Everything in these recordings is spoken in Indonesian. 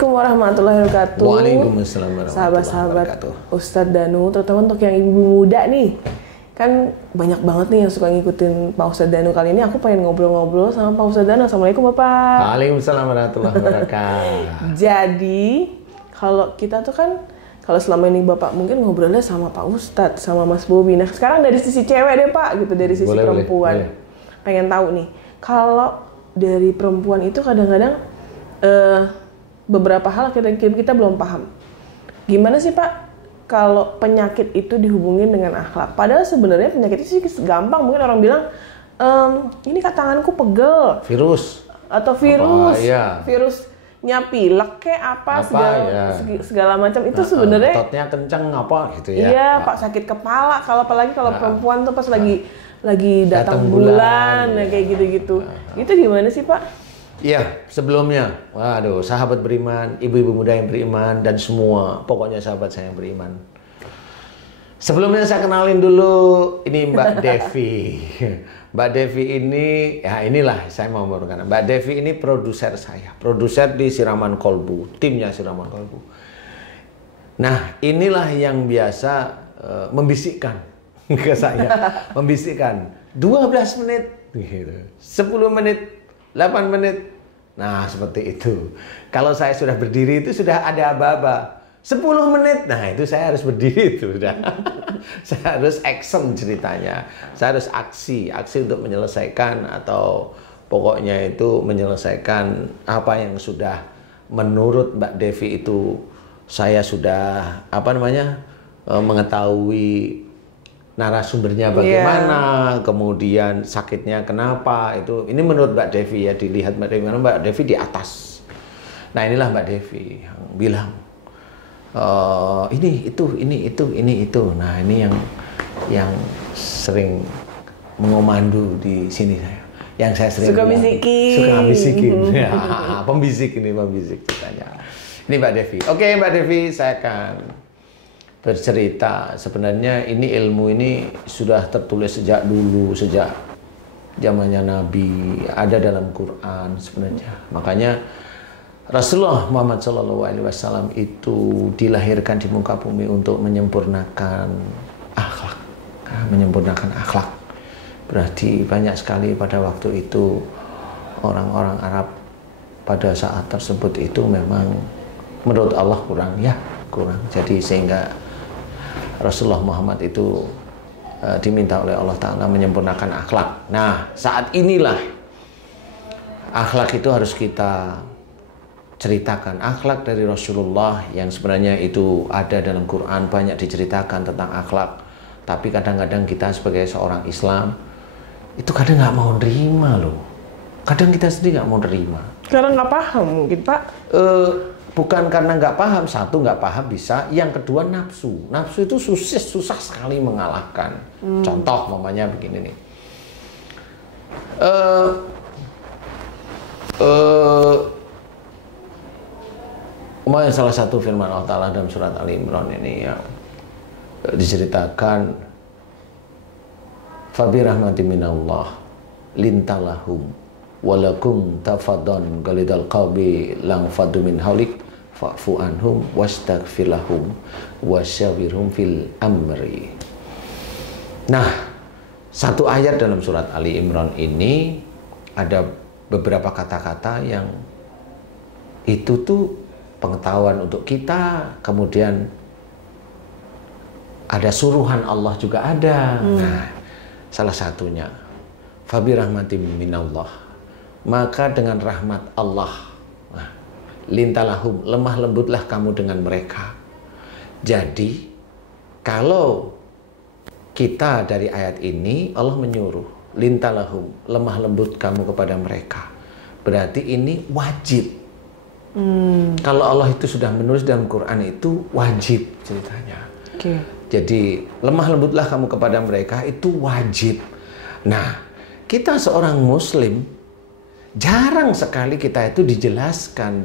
Assalamualaikum warahmatullahi wabarakatuh. Waalaikumsalam warahmatullahi Sahabat-sahabat wabarakatuh. Ustadz Danu, terutama untuk yang ibu muda nih. Kan banyak banget nih yang suka ngikutin Pak Ustadz Danu. Kali ini aku pengen ngobrol-ngobrol sama Pak Ustadz Danu. Assalamualaikum Bapak. Waalaikumsalam warahmatullahi wabarakatuh. Jadi, kalau kita tuh kan, kalau selama ini Bapak mungkin ngobrolnya sama Pak Ustadz, sama Mas Bobi. Nah, sekarang dari sisi cewek deh Pak, gitu, dari sisi perempuan. Boleh. Pengen tahu nih, kalau dari perempuan itu kadang-kadang beberapa hal kita belum paham. Gimana sih Pak kalau penyakit itu dihubungin dengan akhlak? Padahal sebenarnya penyakit itu sih gampang. Mungkin orang bilang, ini tanganku pegel. Virus. Atau virus. Apa, ya. Virusnya pilek kayak apa segala macam. Itu sebenarnya ototnya kencang apa gitu ya. Iya Pak, sakit kepala. Apalagi kalau perempuan tuh pas lagi datang bulan ya. Kayak gitu-gitu. Itu gimana sih Pak? Iya, sebelumnya, waduh, sahabat beriman, ibu-ibu muda yang beriman, dan semua, pokoknya sahabat saya yang beriman. Sebelumnya saya kenalin dulu, ini Mbak Devi. Mbak Devi ini, ya inilah saya mau memperkenalkan. Mbak Devi ini produser saya, produser di Siraman Kolbu, timnya Siraman Kolbu. Nah, inilah yang biasa membisikkan ke saya, membisikkan 12 menit, gitu, 10 menit, 8 menit. Nah, seperti itu. Kalau saya sudah berdiri itu sudah ada aba-aba. 10 menit. Nah, itu saya harus berdiri itu sudah. Saya harus action ceritanya. Saya harus aksi untuk menyelesaikan atau pokoknya itu menyelesaikan apa yang sudah menurut Mbak Devi itu saya sudah mengetahui narasumbernya bagaimana, kemudian sakitnya kenapa, itu ini menurut Mbak Devi ya, dilihat Mbak Devi, karena Mbak Devi di atas. Nah, inilah Mbak Devi yang bilang ini itu. Nah, ini yang sering mengomandu di sini saya. Yang saya sering suka bisikin. Ya, pembisik ceritanya. Ini Mbak Devi. Oke, Mbak Devi, saya akan bercerita. Sebenarnya ini ilmu ini sudah tertulis sejak dulu, sejak zamannya Nabi, ada dalam Quran sebenarnya. Makanya Rasulullah Muhammad SAW itu dilahirkan di muka bumi untuk menyempurnakan akhlak. Berarti banyak sekali pada waktu itu orang-orang Arab pada saat tersebut itu memang menurut Allah kurang. Jadi sehingga Rasulullah Muhammad itu diminta oleh Allah Ta'ala menyempurnakan akhlak. Nah, saat inilah akhlak itu harus kita ceritakan. Akhlak dari Rasulullah yang sebenarnya itu ada dalam Quran, banyak diceritakan tentang akhlak. Tapi kadang-kadang kita sebagai seorang Islam itu kadang nggak mau nerima loh. Kadang kita sendiri nggak mau nerima. Karena nggak paham mungkin Pak. Bukan karena nggak paham, satu nggak paham bisa, yang kedua nafsu. Nafsu itu susah sekali mengalahkan. Contoh mamanya begini nih. Salah satu firman Allah Ta'ala dalam surat Ali Imran ini yang diceritakan, Fabi rahmati minallah lintalahum walakum tafadon galidal qalbi lang fadu min haulik fa'fu anhum wastaghfir lahum wasyawirhum fil amri. Nah, satu ayat dalam surat Ali Imran ini ada beberapa kata-kata yang itu tuh pengetahuan untuk kita, kemudian ada suruhan Allah juga ada. Nah, salah satunya Fabi rahmati minallah, maka dengan rahmat Allah, lintalahum, lemah lembutlah kamu dengan mereka. Jadi kalau kita dari ayat ini Allah menyuruh lintalahum, lemah lembut kamu kepada mereka, berarti ini wajib. Kalau Allah itu sudah menulis dalam Quran itu wajib ceritanya. Jadi lemah lembutlah kamu kepada mereka itu wajib. Nah, kita seorang Muslim jarang sekali kita itu dijelaskan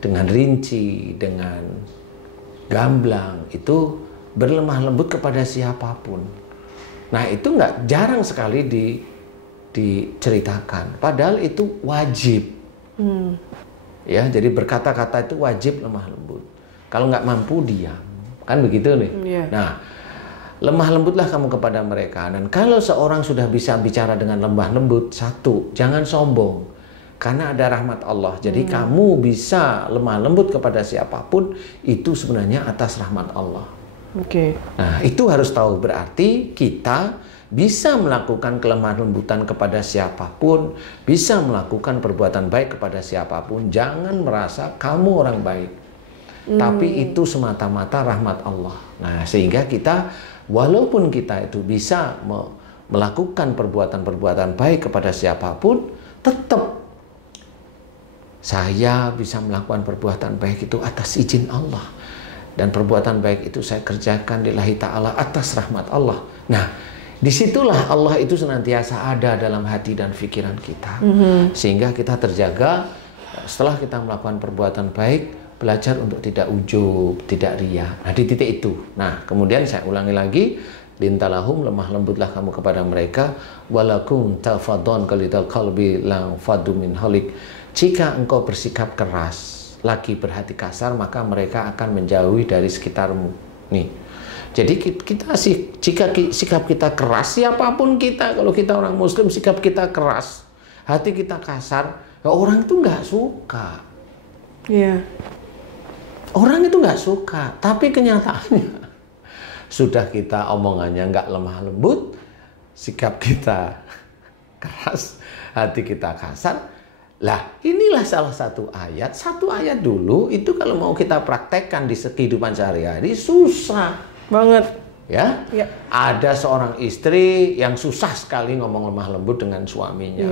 dengan rinci, dengan gamblang, itu berlemah lembut kepada siapapun. Nah, itu jarang sekali diceritakan. Padahal itu wajib. Ya, jadi berkata-kata itu wajib lemah lembut. Kalau nggak mampu diam, kan begitu nih. Yeah. Nah, lemah lembutlah kamu kepada mereka. Dan kalau seorang sudah bisa bicara dengan lemah lembut, satu, jangan sombong. Karena ada rahmat Allah. Jadi kamu bisa lemah lembut kepada siapapun, itu sebenarnya atas rahmat Allah. Oke. Nah, itu harus tahu. Berarti kita bisa melakukan kelemah lembutan kepada siapapun, bisa melakukan perbuatan baik kepada siapapun. Jangan merasa kamu orang baik. Tapi itu semata-mata rahmat Allah. Nah, sehingga kita, walaupun kita itu bisa melakukan perbuatan-perbuatan baik kepada siapapun, tetap saya bisa melakukan perbuatan baik itu atas izin Allah. Dan perbuatan baik itu saya kerjakan lillahi ta'ala atas rahmat Allah. Nah, disitulah Allah itu senantiasa ada dalam hati dan pikiran kita. Sehingga kita terjaga setelah kita melakukan perbuatan baik, belajar untuk tidak ujub, tidak riya. Nah, di titik itu. Nah, kemudian saya ulangi lagi, lintalahum, lemah lembutlah kamu kepada mereka, walakum tafadon kalidal qalbi lang fadu min halik. Jika engkau bersikap keras, lagi berhati kasar, maka mereka akan menjauhi dari sekitarmu. Nih. Jadi kita sih, jika sikap kita keras, siapapun kita, kalau kita orang muslim, sikap kita keras, hati kita kasar, ya orang itu nggak suka. Iya. Orang itu nggak suka, tapi kenyataannya sudah kita omongannya nggak lemah lembut, sikap kita keras, hati kita kasar. Lah, inilah salah satu ayat dulu itu kalau mau kita praktekkan di kehidupan sehari-hari susah banget. Ya? Ada seorang istri yang susah sekali ngomong lemah lembut dengan suaminya.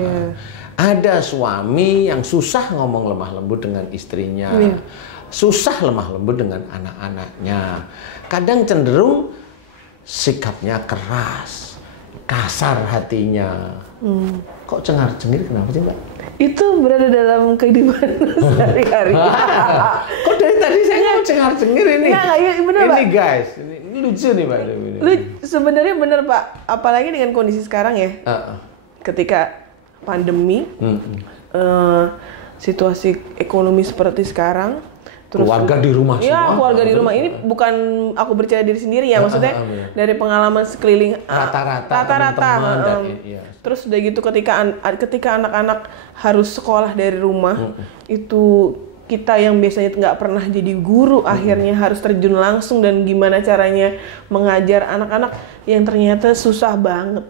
Ada suami yang susah ngomong lemah lembut dengan istrinya. Susah lemah lembut dengan anak-anaknya. Kadang cenderung sikapnya keras, kasar hatinya. Kok cengar-cengir, kenapa sih, Mbak? Itu berada dalam kehidupan sehari-hari. Kok dari tadi saya ngomong cengar-cengir ini? Iya, bener, ini Pak. Guys, ini lucu nih, Pak. Sebenarnya bener, Pak. Apalagi dengan kondisi sekarang ya. Ketika pandemi, situasi ekonomi seperti sekarang, terus keluarga di rumah semua. Iya, keluarga di rumah. Ini bukan aku percaya diri sendiri ya, maksudnya dari pengalaman sekeliling rata-rata. Terus udah gitu ketika anak-anak harus sekolah dari rumah, itu kita yang biasanya nggak pernah jadi guru akhirnya harus terjun langsung dan gimana caranya mengajar anak-anak yang ternyata susah banget.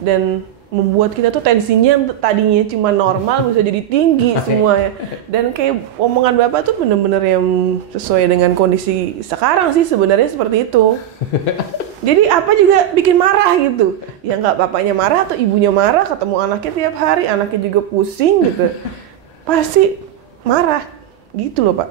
Dan membuat kita tuh tensinya tadinya cuma normal bisa jadi tinggi semuanya. Dan kayak omongan Bapak tuh bener-bener yang sesuai dengan kondisi sekarang sih sebenarnya seperti itu. Jadi apa juga bikin marah gitu. Ya nggak bapaknya marah atau ibunya marah, ketemu anaknya tiap hari, anaknya juga pusing gitu. Pasti marah gitu loh, Pak.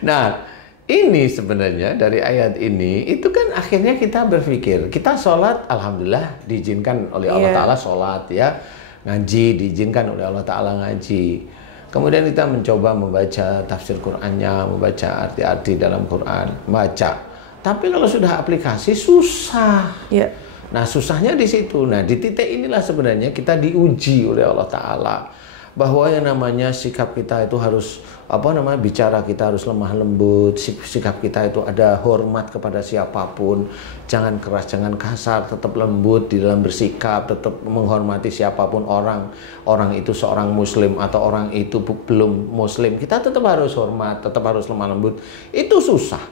Nah, ini sebenarnya dari ayat ini, itu kan akhirnya kita berpikir, kita sholat, alhamdulillah diizinkan oleh Allah Ta'ala sholat ya, ngaji, diizinkan oleh Allah Ta'ala ngaji. Kemudian kita mencoba membaca tafsir Qur'annya, membaca arti-arti dalam Qur'an, baca. Tapi kalau sudah aplikasi, susah. Nah, susahnya di situ. Nah, di titik inilah sebenarnya kita diuji oleh Allah Ta'ala. Bahwa yang namanya sikap kita itu harus bicara kita harus lemah lembut, sikap kita itu ada hormat kepada siapapun, jangan keras, jangan kasar, tetap lembut di dalam bersikap, tetap menghormati siapapun orang itu seorang muslim atau orang itu belum muslim, kita tetap harus hormat, tetap harus lemah lembut. Itu susah.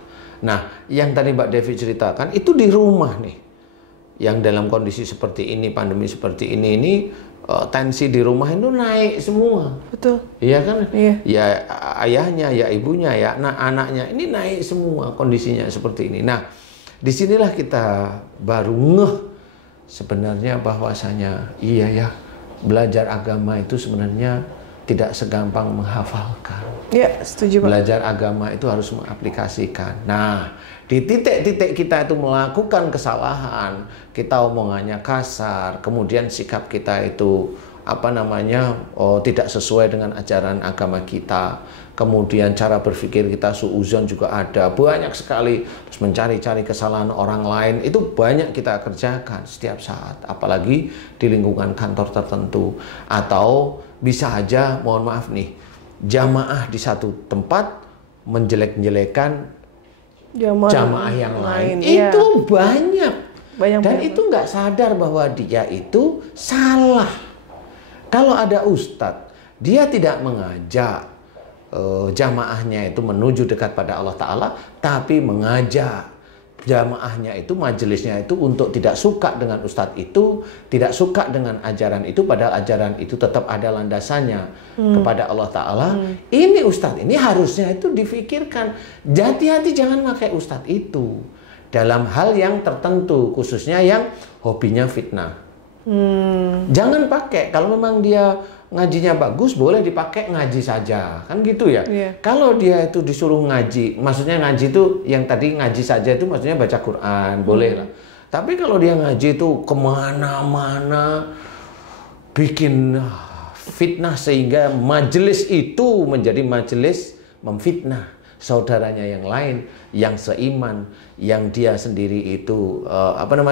Nah, yang tadi Mbak Devi ceritakan itu di rumah nih, yang dalam kondisi seperti ini, pandemi seperti ini tensi di rumah itu naik semua. Betul. Iya kan? Iya. Ya ayahnya, ya ibunya, ya anaknya. Ini naik semua kondisinya seperti ini. Nah, disinilah kita baru ngeh sebenarnya bahwasanya iya ya, belajar agama itu sebenarnya tidak segampang menghafalkan. Ya, setuju Pak. Belajar agama itu harus mengaplikasikan. Nah, di titik-titik kita itu melakukan kesalahan, kita omongannya kasar, kemudian sikap kita itu tidak sesuai dengan ajaran agama kita, kemudian cara berpikir kita suudzon juga ada, banyak sekali, terus mencari-cari kesalahan orang lain, itu banyak kita kerjakan setiap saat, apalagi di lingkungan kantor tertentu, atau bisa aja, mohon maaf nih, jamaah di satu tempat menjelek-jelekan jamaah yang lain. Itu banyak. Dan itu nggak sadar bahwa dia itu salah. Kalau ada ustadz, dia tidak mengajak jamaahnya itu menuju dekat pada Allah Ta'ala, tapi mengajak jamaahnya itu, majelisnya itu untuk tidak suka dengan ustadz itu, tidak suka dengan ajaran itu, padahal ajaran itu tetap ada landasannya kepada Allah Ta'ala. Ini ustadz ini harusnya itu difikirkan, hati-hati jangan pakai ustadz itu dalam hal yang tertentu, khususnya yang hobinya fitnah. Jangan pakai. Kalau memang dia ngajinya bagus, boleh dipakai ngaji saja, kan gitu ya. Kalau dia itu disuruh ngaji, maksudnya ngaji itu yang tadi ngaji saja itu maksudnya baca Quran, boleh lah. Tapi kalau dia ngaji itu kemana-mana, bikin fitnah sehingga majelis itu menjadi majelis memfitnah saudaranya yang lain, yang seiman, yang dia sendiri itu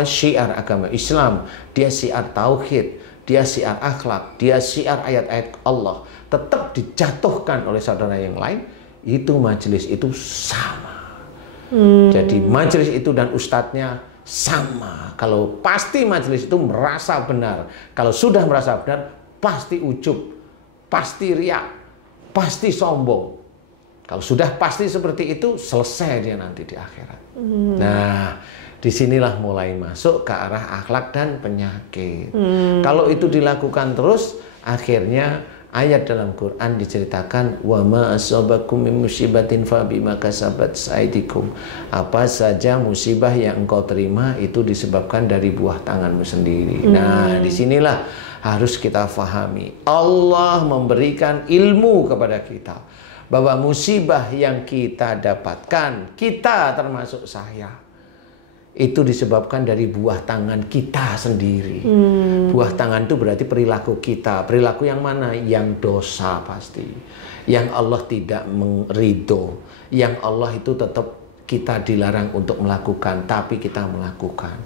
syiar agama Islam, dia syiar tauhid, dia syiar akhlak, dia syiar ayat-ayat Allah, tetap dijatuhkan oleh saudara yang lain, itu majelis itu sama. Jadi majelis itu dan ustadznya sama. Kalau pasti majelis itu merasa benar, kalau sudah merasa benar, pasti ujub, pasti riak, pasti sombong. Kalau sudah pasti seperti itu, selesai dia nanti di akhirat. Nah, disinilah mulai masuk ke arah akhlak dan penyakit. Kalau itu dilakukan terus, akhirnya ayat dalam Quran diceritakan, wa ma asabakum min musibatin fa bima kasabat aydikum. Apa saja musibah yang engkau terima itu disebabkan dari buah tanganmu sendiri. Nah, disinilah harus kita fahami. Allah memberikan ilmu kepada kita bahwa musibah yang kita dapatkan, kita termasuk saya, itu disebabkan dari buah tangan kita sendiri. Buah tangan itu berarti perilaku kita. Perilaku yang mana? Yang dosa pasti. Yang Allah tidak meridho. Yang Allah itu tetap kita dilarang untuk melakukan, tapi kita melakukan.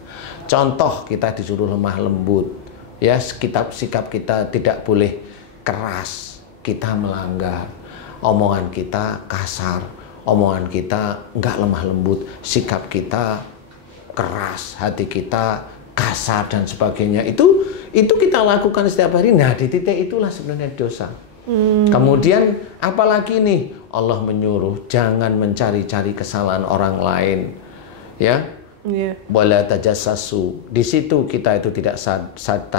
Contoh, kita disuruh lemah lembut. Ya, sikap kita tidak boleh keras. Kita melanggar. Omongan kita kasar. Omongan kita nggak lemah lembut. Sikap kita keras, hati kita kasar dan sebagainya, itu kita lakukan setiap hari. Nah, di titik itulah sebenarnya dosa. Kemudian apalagi nih, Allah menyuruh jangan mencari-cari kesalahan orang lain, ya. Wala tajassasu. Di situ kita itu tidak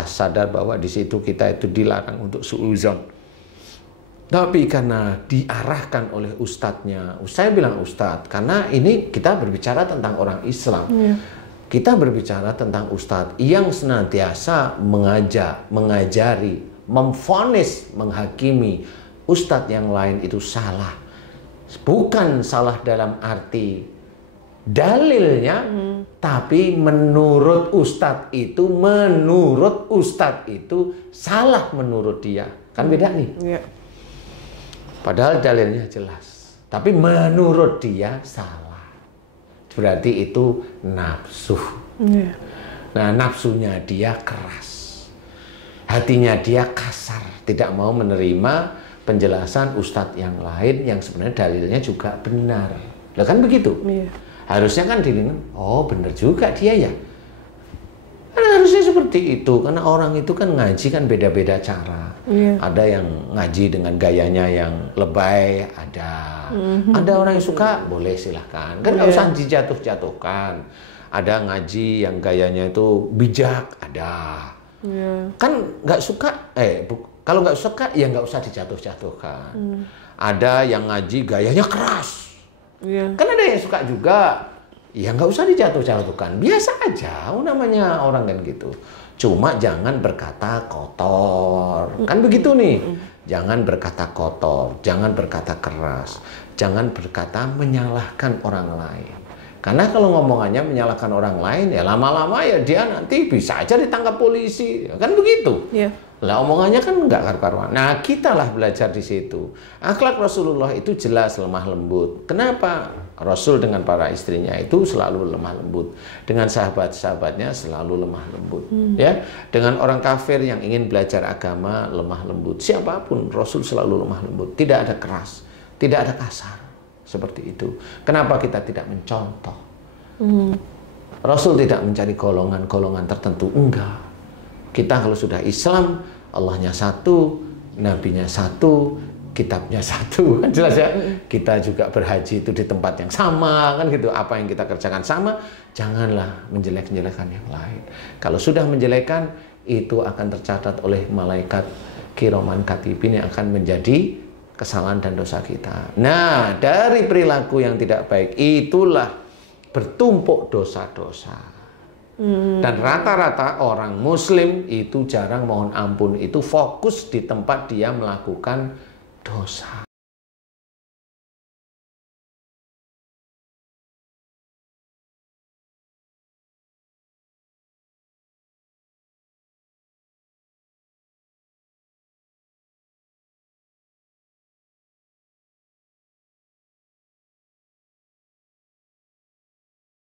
sadar bahwa di situ kita itu dilarang untuk suudzon. Tapi karena diarahkan oleh ustadznya, saya bilang ustadz, karena ini kita berbicara tentang orang Islam. Kita berbicara tentang ustadz yang senantiasa mengajak, mengajari, memvonis, menghakimi ustadz yang lain itu salah. Bukan salah dalam arti dalilnya, tapi menurut ustadz itu salah menurut dia. Kan beda nih. Padahal dalilnya jelas, tapi menurut dia salah. Berarti itu nafsu. Nah, nafsunya dia keras, hatinya dia kasar, tidak mau menerima penjelasan ustadz yang lain yang sebenarnya dalilnya juga benar. Lah kan begitu. Harusnya kan oh benar juga dia ya. Harusnya seperti itu, karena orang itu kan ngaji kan beda-beda cara. Ada yang ngaji dengan gayanya yang lebay, ada orang yang suka, boleh silahkan, kan nggak usah dijatuh-jatuhkan. Ada ngaji yang gayanya itu bijak, ada. Kan nggak suka, kalau nggak suka ya nggak usah dijatuh-jatuhkan. Ada yang ngaji gayanya keras, kan ada yang suka juga. Ya nggak usah dijatuh-jatuhkan, biasa aja, namanya orang kan gitu. Cuma jangan berkata kotor, kan begitu nih. Jangan berkata kotor, jangan berkata keras, jangan berkata menyalahkan orang lain. Karena kalau ngomongannya menyalahkan orang lain, ya lama-lama ya dia nanti bisa aja ditangkap polisi, kan begitu. Lah omongannya kan nggak karu-karuan. Nah, kita lah belajar di situ. Akhlak Rasulullah itu jelas lemah lembut. Kenapa? Rasul dengan para istrinya itu selalu lemah lembut, dengan sahabat-sahabatnya selalu lemah lembut, ya. Dengan orang kafir yang ingin belajar agama lemah lembut, siapapun Rasul selalu lemah lembut, tidak ada keras, tidak ada kasar, seperti itu. Kenapa kita tidak mencontoh? Rasul tidak mencari golongan-golongan tertentu, enggak. Kita kalau sudah Islam, Allahnya satu, Nabinya satu, kitabnya satu, kan jelas ya. Kita juga berhaji itu di tempat yang sama, kan gitu. Apa yang kita kerjakan sama, janganlah menjelek-jelekan yang lain. Kalau sudah menjelekan, itu akan tercatat oleh malaikat kiraman katibin yang akan menjadi kesalahan dan dosa kita. Nah, dari perilaku yang tidak baik itulah bertumpuk dosa-dosa. Dan rata-rata orang Muslim itu jarang mohon ampun, itu fokus di tempat dia melakukan dosa.